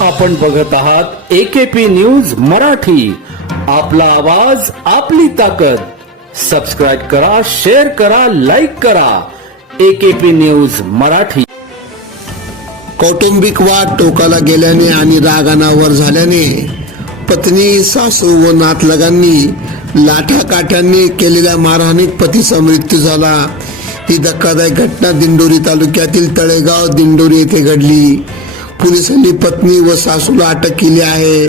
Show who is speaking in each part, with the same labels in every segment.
Speaker 1: आपण बघत आहात एकेपी न्यूज मराठी. आपला आवाज आपली ताकद. सबस्क्राईब करा शेअर करा लाईक करा. AKP news Marathi.
Speaker 2: कौटुंबिक वाद टोकाला गेल्याने आणि रागानावर झाल्याने पत्नी सासू व नातलगांनी लाठाकाठ्यांनी केलेल्या मारहाणीत पतीचा मृत्यू झाला. ही धक्कादायक घटना दिंडोरी तालुक्यातील तळेगाव दिंडोरी येथे घडली. पोलिसांनी पत्नी व सासूला अटक केली आहे.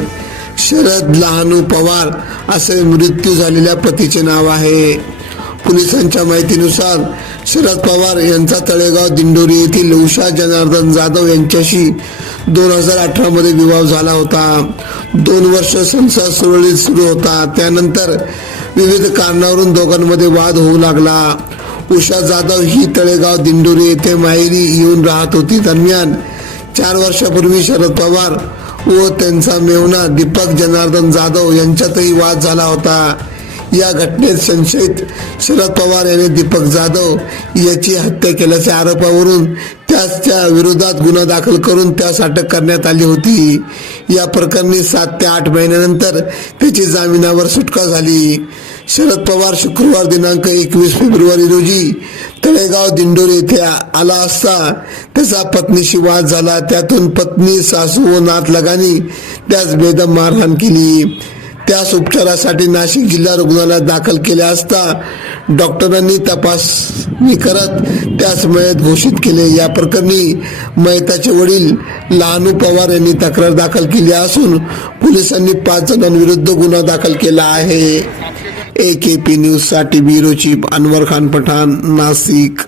Speaker 2: शरद लहानू पवार असे मृत्यू झालेल्या पतीचे नाव आहे. पोलिसांच्या माहितीनुसार शरद पवार यांचा तळेगाव दिंडोरी येथील उषा जनार्दन जाधव यांच्याशी दोन हजार अठरामध्ये विवाह झाला होता. दोन वर्ष संसार सुरळीत सुरू होता. त्यानंतर विविध कारणावरून दोघांमध्ये वाद होऊ लागला. उषा जाधव ही तळेगाव दिंडोरी येथे माहेरी येऊन राहत होती. दरम्यान चार वर्षापूर्वी शरद पवार व त्यांचा मेहुणा दीपक जनार्दन जाधव यांच्यातही वाद झाला होता. या घटनेत संशयित शरद पवार यांनी दीपक जाधव याची हत्या केल्याच्या आरोपावरून त्याच्या विरोधात गुन्हा दाखल करून त्यास अटक करण्यात आली होती. या प्रकरणी सात ते आठ महिन्यानंतर त्याची जामिनावर सुटका झाली. शरद पवार शुक्रवार दिनांक एकवीस फेब्रुवारी रोजी तळेगाव दिंडोर येथे आला असता त्याचा पत्नीशी वाद झाला. त्यातून पत्नी सासू व नातलगानी त्यास बेदम मारहाण केली. त्यास उपचारासाठी नाशिक जिल्हा रुग्णालयात दाखल केले असता डॉक्टरांनी तपासणी करत त्यास मयत घोषित केले. या प्रकरणी मयताचे वडील लहानू पवार यांनी तक्रार दाखल केली असून पोलिसांनी पाच जणांविरुद्ध गुन्हा दाखल केला आहे. ए के पी न्यूजसाठी ब्युरो चीफ अनवर खान पठाण नाशिक